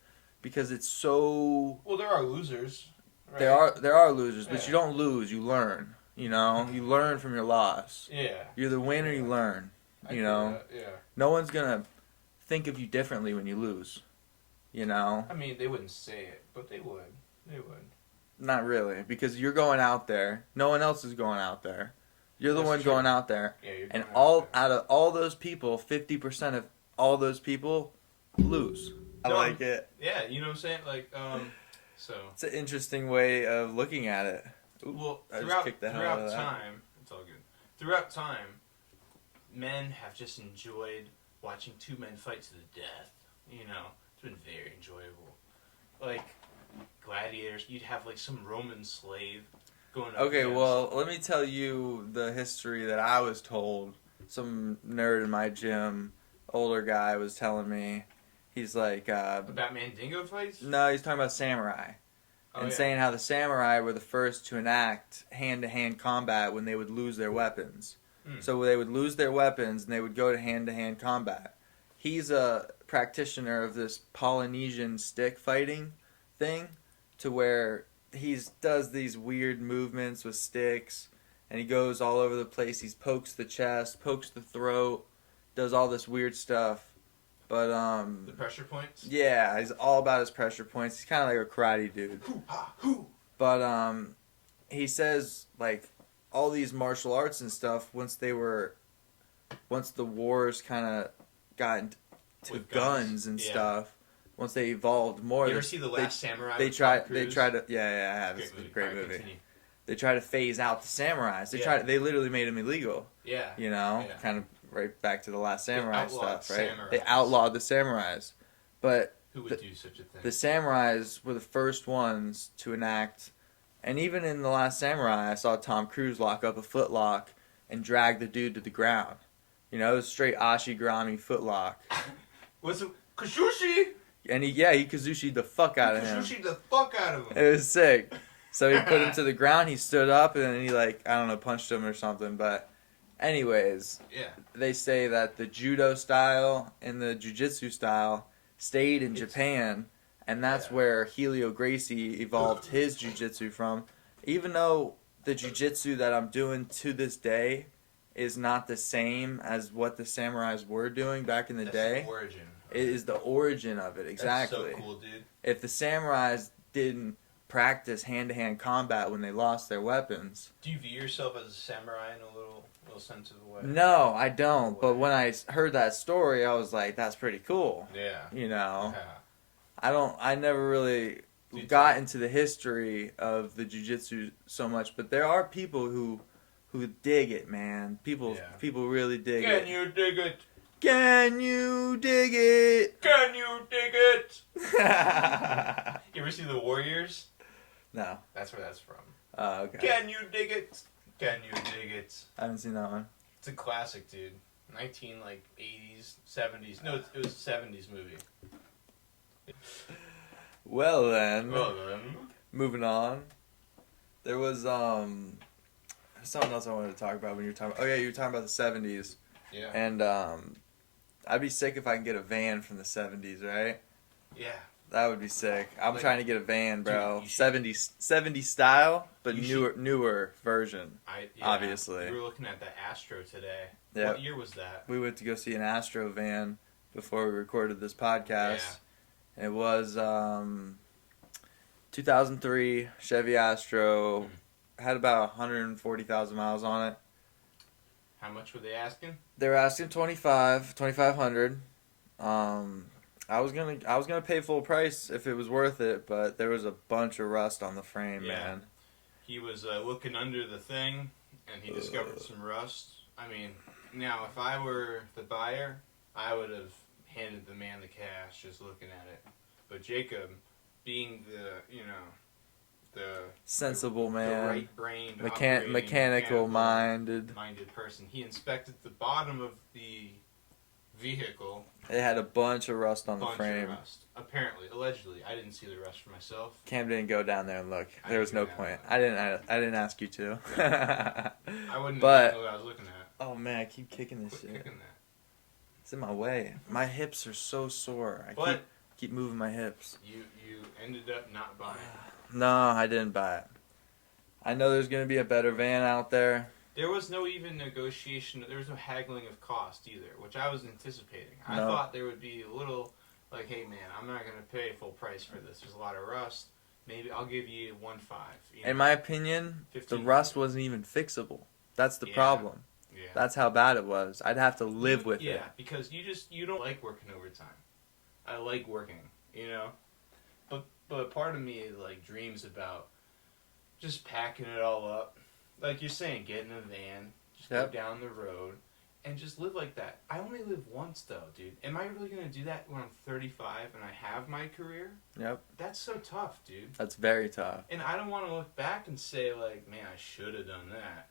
because it's so. Well, there are losers. Right? There are losers, but Yeah. you don't lose. You learn. You know, you learn from your loss. Yeah. You're the winner. You learn. I You get know? that, Yeah. No one's gonna think of you differently when you lose. You know, I mean, they wouldn't say it, but they would. They would. not really, because you're going out there. No one else is going out there. You're the That's one true. going out there. Yeah. You're And going all out out of all those people, 50% of all those people lose. I No. like it. there. Yeah. You know what I'm saying? Like, so. It's an interesting way of looking at it. Oop, Well, I just throughout kicked the hell out of that. time, it's all good. Throughout time, men have just enjoyed watching two men fight to the death. You know, it's been very enjoyable. Like gladiators, you'd have like some Roman slave going. Up Okay, against- well, let me tell you the history that I was told. Some nerd in my gym, older guy, was telling me. He's like, about Mandingo fights. no, he's talking about samurai. Oh, And yeah. saying how the samurai were the first to enact hand-to-hand combat when they would lose their weapons. Mm. So they would lose their weapons and they would go to hand-to-hand combat. He's a practitioner of this Polynesian stick fighting thing, to where he does these weird movements with sticks, and he goes all over the place. He pokes the chest, pokes the throat, does all this weird stuff. But The pressure points. yeah, he's all about his pressure points. He's kind of like a karate dude. Hoo ha hoo. But he says like all these martial arts and stuff. Once the wars kind of got into With guns guns, and yeah. stuff, once they evolved more, You ever they, see The Last Samurai? they with try Tom they Cruise? try to yeah I have. It's a great Alright, movie. continue. They try to phase out the samurais. Yeah. They literally made them illegal. Yeah. You know, Yeah. kind of right back to the Last Samurai outlawed stuff, right? samurais. They outlawed the samurais, but Who would do such a thing? the samurais were the first ones to enact, and even in The Last Samurai, I saw Tom Cruise lock up a footlock and drag the dude to the ground. You know, it was straight Ashigarami footlock. Was it Kashushi? And he Kazushi the fuck out of him. Kashushi the fuck out of him. It was sick. So he put him to the ground, he stood up, and then he I don't know, punched him or something. But anyways, Yeah. they say that the judo style and the jiu-jitsu style stayed in It's- Japan, and that's Yeah. where Helio Gracie evolved his jiu-jitsu from. Even though the jiu-jitsu that I'm doing to this day is not the same as what the samurais were doing back in the That's day, the origin. it is the origin of it, exactly. That's so cool, dude. If the samurais didn't practice hand-to-hand combat when they lost their weapons, Do you view yourself as a samurai in a little sense of a way? no, I don't. But when I heard that story, I was like, that's pretty cool. Yeah. You know, Yeah. I never really Dude, got into the history of the jiu-jitsu so much, but there are people who dig it, man. People Yeah. really dig Can it. you dig it? Can you dig it? Can you dig it? You ever see The Warriors? No. That's where that's from. Okay. Can you dig it? Can you dig it? I haven't seen that one. It's a classic, dude. 80s, 70s. No, it was a 70s movie. Well then, Well then. moving on. There was something else I wanted to talk about when you were talking. Oh yeah, you were talking about the 70s. Yeah. And I'd be sick if I can get a van from the 70s, right? Yeah. That would be sick. I'm Like, trying to get a van, bro. dude, you should- 70 style, but You newer version. Yeah, Obviously. We were looking at that Astro today. Yeah. What year was that? We went to go see an Astro van before we recorded this podcast. And it was 2003 Chevy Astro. Had about 140,000 miles on it. How much were they asking? They were asking 2,500. I was gonna pay full price if it was worth it, but there was a bunch of rust on the frame, Yeah. man. He was looking under the thing, and he discovered some rust. I mean, now if I were the buyer, I would have handed the man the cash just looking at it. But Jacob, being the Sensible the man, right brain, mechanical minded. person, he inspected the bottom of the vehicle. It had a bunch of rust on the Bunch frame. of rust. Apparently, allegedly, I didn't see the rust for myself. Cam didn't go down there and look. I There was didn't no go down point. there. I didn't ask you to. I wouldn't But- know what I was looking at. Oh man, I keep kicking this Quit shit. kicking that. It's in my way. My hips are so sore. I But keep moving my hips. you ended up not buying. No, I didn't buy it. I know there's gonna be a better van out there. There was no even negotiation. There was no haggling of cost either, which I was anticipating. I No. thought there would be a little like, hey man, I'm not gonna pay full price for this. There's a lot of rust. Maybe I'll give you 1.5. In my opinion, the 15. rust wasn't even fixable. That's the Yeah. problem. Yeah. That's how bad it was. I'd have to live with yeah, it. because you don't like working overtime. I like working, But part of me like dreams about just packing it all up. Like you're saying, get in a van, just Yep. go down the road, and just live like that. I only live once though, dude. Am I really gonna do that when I'm 35 and I have my career? Yep. That's so tough, dude. That's very tough. And I don't want to look back and say like, man, I should have done that.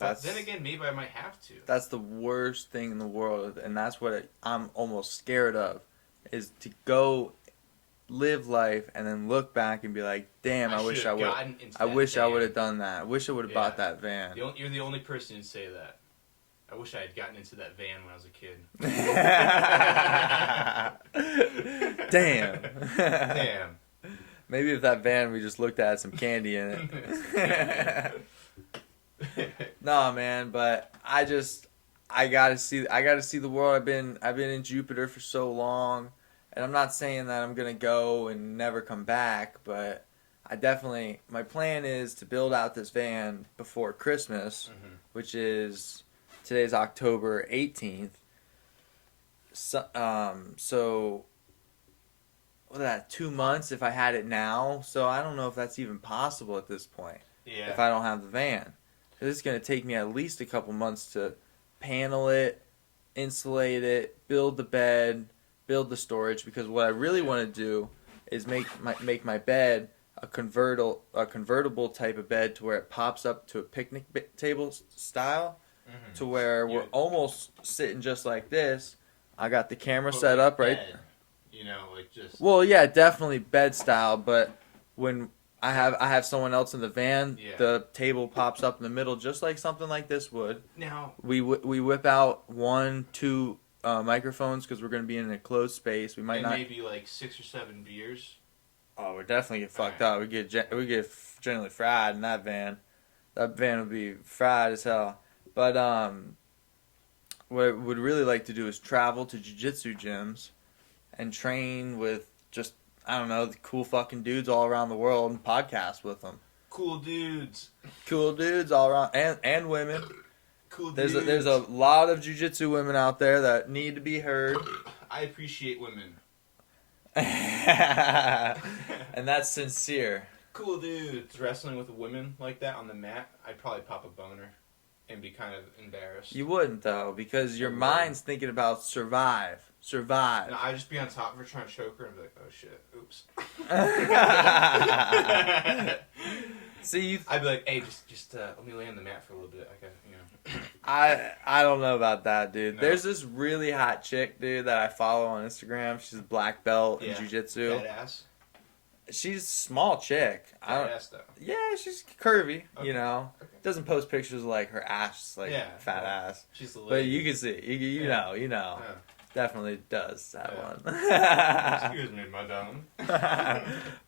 That's But then again, maybe I might have to. That's the worst thing in the world, and that's what I'm almost scared of, is to go live life and then look back and be like, damn, I wish I would. I wish I would have done that. I wish I would have bought Yeah. that van. You're the only person who'd say that. I wish I had gotten into that van when I was a kid. Damn. Damn. Maybe if that van we just looked at had some candy in it. No, man, but I gotta see the world. I've been in Jupiter for so long, and I'm not saying that I'm gonna go and never come back, but my plan is to build out this van before Christmas, Mhm. which is today's October 18th. So what is that, 2 months if I had it now? So I don't know if that's even possible at this point Yeah. if I don't have the van. This is going to take me at least a couple months to panel it, insulate it, build the bed, build the storage, because what I really want to do is make my bed a convertible type of bed to where it pops up to a picnic table style, Mhm. to where we're Yeah. almost sitting just like this. I got the camera But set like up right. bed, like just. Well, yeah, definitely bed style, but when I have someone else in the van, Yeah. the table pops up in the middle just like something like this would. Now. We whip out 1-2 microphones because we're going to be in an enclosed space. We might And not. maybe like 6 or 7 beers. Oh, we definitely get fucked Alright. up. We get generally fried in that van. That van would be fried as hell. But what I would really like to do is travel to jiu-jitsu gyms and train with just, I don't know, the cool fucking dudes all around the world and podcast with them. Cool dudes. Cool dudes all around, and women. Cool There's dudes. there's a lot of jiu-jitsu women out there that need to be heard. I appreciate women. And that's sincere. Cool dudes. Wrestling with women like that on the mat, I'd probably pop a boner and be kind of embarrassed. You wouldn't though, because your I would. mind's thinking about survive. And I'd just be on top of her trying to choke her and be like, oh shit, oops. See, I'd be like, hey, just let me lay on the mat for a little bit. I got, I don't know about that, dude. No. There's this really hot chick, dude, that I follow on Instagram. She's a black belt in Yeah. jiu-jitsu. Badass. She's a small chick. Badass though. Yeah, she's curvy, Okay. you know. Okay. Doesn't post pictures of like her ass, like Yeah, fat well, ass. She's the But lady. you can see, you Yeah. know. Yeah. definitely does that Excuse me, madam. one.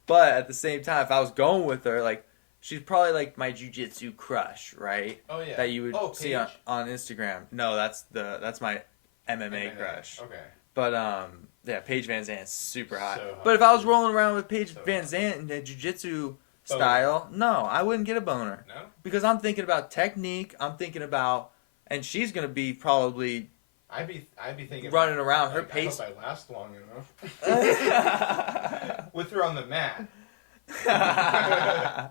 But at the same time, if I was going with her, like, she's probably like my jujitsu crush, right? Oh yeah. That you would see Paige? on Instagram. No, that's my MMA crush. Okay. But yeah, Paige Van Zant's super hot. So hot, But if I was dude. rolling around with Paige So Van hot. Zant in the jiu-jitsu style, no, I wouldn't get a boner. No? Because I'm thinking about technique, I'm thinking about, and she's going to be probably I'd be thinking running about, around her like, pace. I hope I last long enough. With her on the mat. I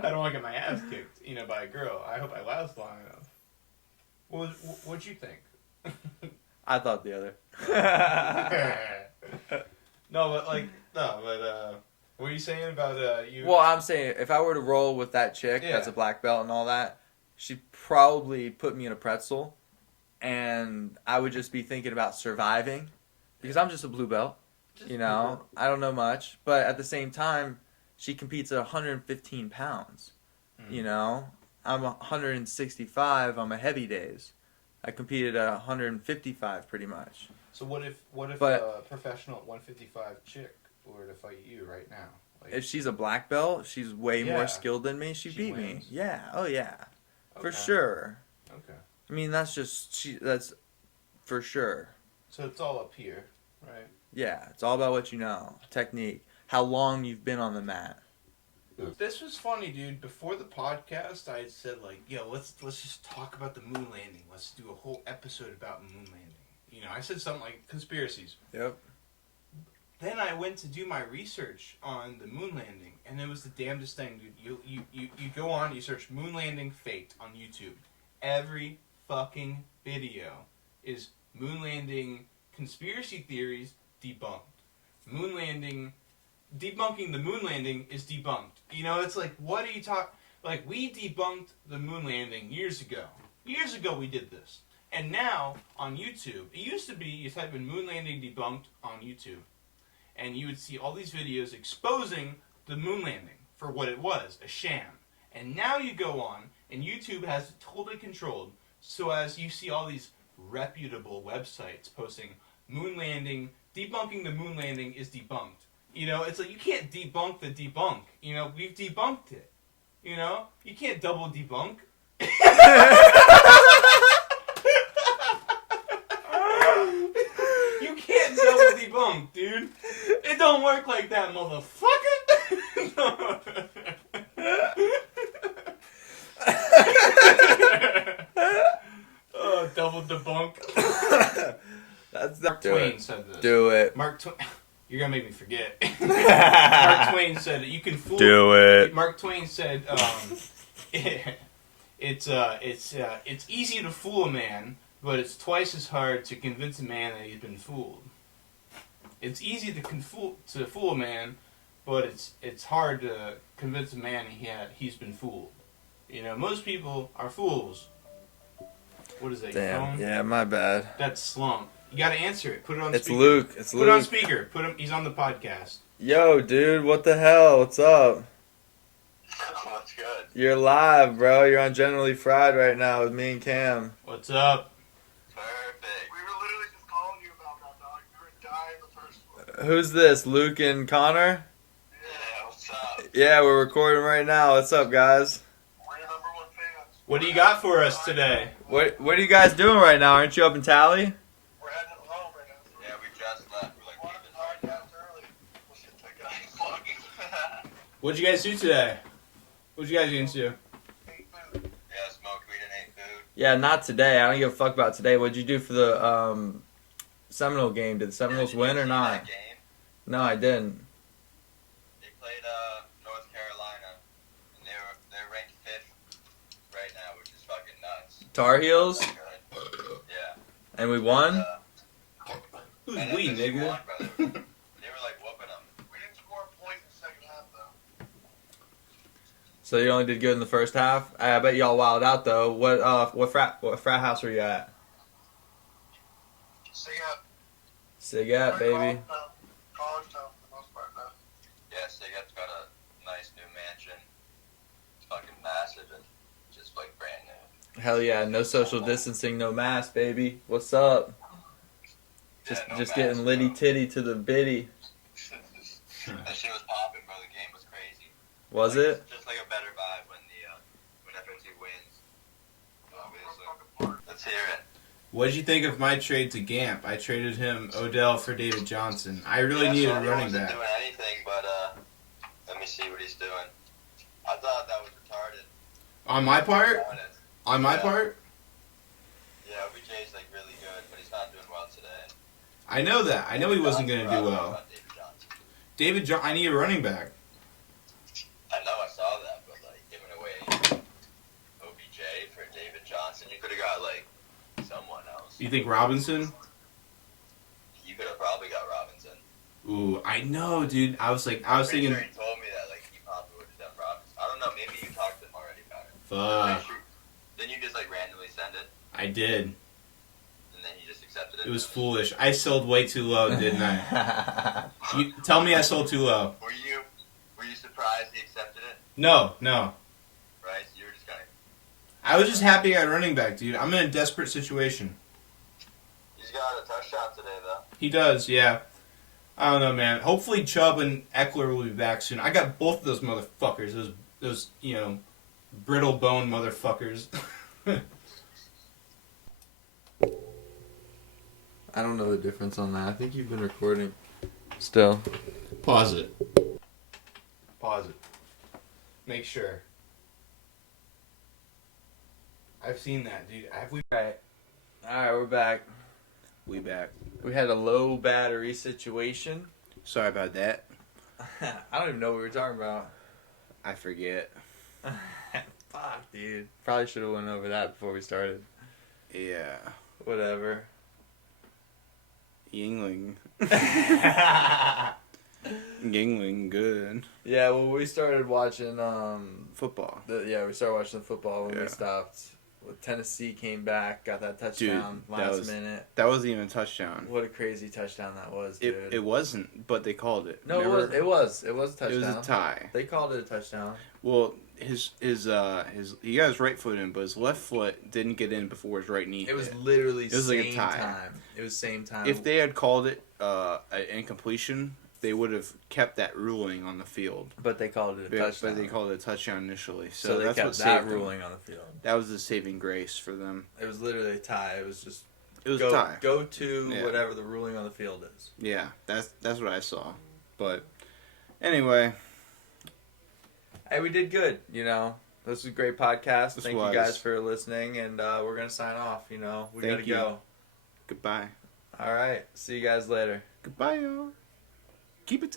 don't want to get my ass kicked, by a girl. I hope I last long enough. What'd you think? I thought the other. What were you saying about you? Well, I'm saying if I were to roll with that chick Yeah. that's a black belt and all that, she'd probably put me in a pretzel, and I would just be thinking about surviving because I'm just a blue belt. I don't know much, but at the same time, she competes at 115 pounds. I'm 165 on my heavy days. I competed at 155 pretty much. So what if But- a professional 155 chick were to fight you right now? Like, If she's a black belt, she's way Yeah. more skilled than me. She beat me. wins. Yeah. Oh yeah. For okay. sure. Okay. I mean, that's for sure. So it's all up here, right? Yeah, it's all about what you know, technique, how long you've been on the mat. This was funny, dude. Before the podcast, I had said yo, let's just talk about the moon landing. Let's do a whole episode about moon landing. I said something like conspiracies. Yep. Then I went to do my research on the moon landing, and it was the damnedest thing, dude. You go on, you search moon landing faked on YouTube. Every fucking video is moon landing conspiracy theories debunked. Debunking the moon landing is debunked. It's like, what are you talking? Like, we debunked the moon landing years ago. Years ago we did this. And now, on YouTube, it used to be, you type in moon landing debunked on YouTube, and you would see all these videos exposing the moon landing for what it was, a sham. And now you go on, and YouTube has it totally controlled, so as you see all these reputable websites posting moon landing, debunking the moon landing is debunked. It's like you can't debunk the debunk. We've debunked it. You can't double debunk. You can't double debunk, dude. It don't work like that, motherfucker. Oh, double debunk. That's Mark do Twain it. said this. Do it. Mark Twain. You're gonna make me forget. Mark Twain said you can fool. Do it. Mark Twain said, it's easy to fool a man, but it's twice as hard to convince a man that he's been fooled. It's easy to fool a man, but it's hard to convince a man he's been fooled. Most people are fools. What is that? Your Damn. phone? Yeah, my bad. That's Slump. You gotta answer it. Put it on It's speaker. Luke. It's Put it on Luke. speaker. Put him. He's on the podcast. Yo, dude, what the hell? What's up? What's good? You're live, bro. You're on Generally Fried right now with me and Cam. What's up? Perfect. We were literally just calling you about that, dog. You were dying the first one. Who's this? Luke and Connor? Yeah, what's up? Yeah, we're recording right now. What's up, guys? We're your number one fans. What do you got for us today? What are you guys doing right now? Aren't you up in Tally? We're heading home right now. Yeah, we just left. We're like leaving podcast early. We'll shit that guy. Fuck. What'd you guys do today? What'd you guys get into? Ate food. Yeah, smoked weed and ate food. Yeah, not today. I don't give a fuck about today. What'd you do for the Seminole game? Did the Seminoles win or not? That game? No, I didn't. They played North Carolina, and they're ranked 5th right now, which is fucking nuts. Tar Heels, Good. Yeah. and we won. Who's And we, FSU nigga? won, brother. They were like whooping them. We didn't score a point in the second half, though. So you only did good in the first half. I bet y'all wilded out though. What frat house were you at? So yeah, Sigat, baby. College town for the most part, though. Yeah, Sigat's got a nice new mansion. It's fucking massive and just like brand new. Hell yeah, no social distancing, no mask, baby. What's up? Just getting litty titty to the bitty. That shit was popping, bro. The game was crazy. Was like, it? Just like a better vibe when FNC wins. Obviously. Let's hear it. What did you think of my trade to Gamp? I traded him Odell for David Johnson. I really needed a running back. He wasn't doing anything, but let me see what he's doing. I thought that was retarded. On my part? On my part? Yeah, OBJ's like really good, but he's not doing well today. I know that. I know he wasn't going to do well. I need a running back. I know, I saw that, but like giving away OBJ for David Johnson, you could have got like someone else. You think Robinson? You could have probably got Robinson. Ooh, I know, dude. I was thinking. Sure he told me that like he probably would have done Robinson. I don't know. Maybe you talked to him already about it. Fuck. Didn't you just like randomly send it? I did. And then he just accepted it. It was foolish. I sold way too low, didn't I? You tell me I sold too low. Were you surprised he accepted it? No. Right? So you were just kind of. I was just happy I got a running back, dude. I'm in a desperate situation. He's got a touchdown today, though. He does, yeah. I don't know, man. Hopefully Chubb and Eckler will be back soon. I got both of those motherfuckers. Those brittle bone motherfuckers. I don't know the difference on that. I think you've been recording. Still. Pause it. Make sure. I've seen that, dude. Have we? Alright, we're back. We back. We had a low battery situation. Sorry about that. I don't even know what we were talking about. I forget. Fuck, dude. Probably should have went over that before we started. Yeah. Whatever. Yingling. Yingling, good. Yeah, well, we started watching Football. we started watching the football when Yeah. we stopped. Well, Tennessee came back, got that touchdown Dude, that last was- minute. That wasn't even a touchdown. What a crazy touchdown that was, dude. It wasn't, but they called it. No, Remember? it was a touchdown. It was a tie. They called it a touchdown. Well, his he got his right foot in, but his left foot didn't get in before his right knee. It was hit. literally It was same like a tie. time. It was same time. If they had called it an incompletion, they would have kept that ruling on the field. but they called it a touchdown. But they called it a touchdown initially, so, so they that's kept what that saved them. ruling on the field. That was the saving grace for them. It was literally a tie. It was just It was go, a tie. Go to Yeah. whatever the ruling on the field is. Yeah, that's what I saw. But anyway, Hey, we did good. This was a great podcast. This Thank was. you guys for listening, and we're gonna sign off. We Thank gotta you. go. goodbye. All right. See you guys later. Goodbye, y'all. Keep it.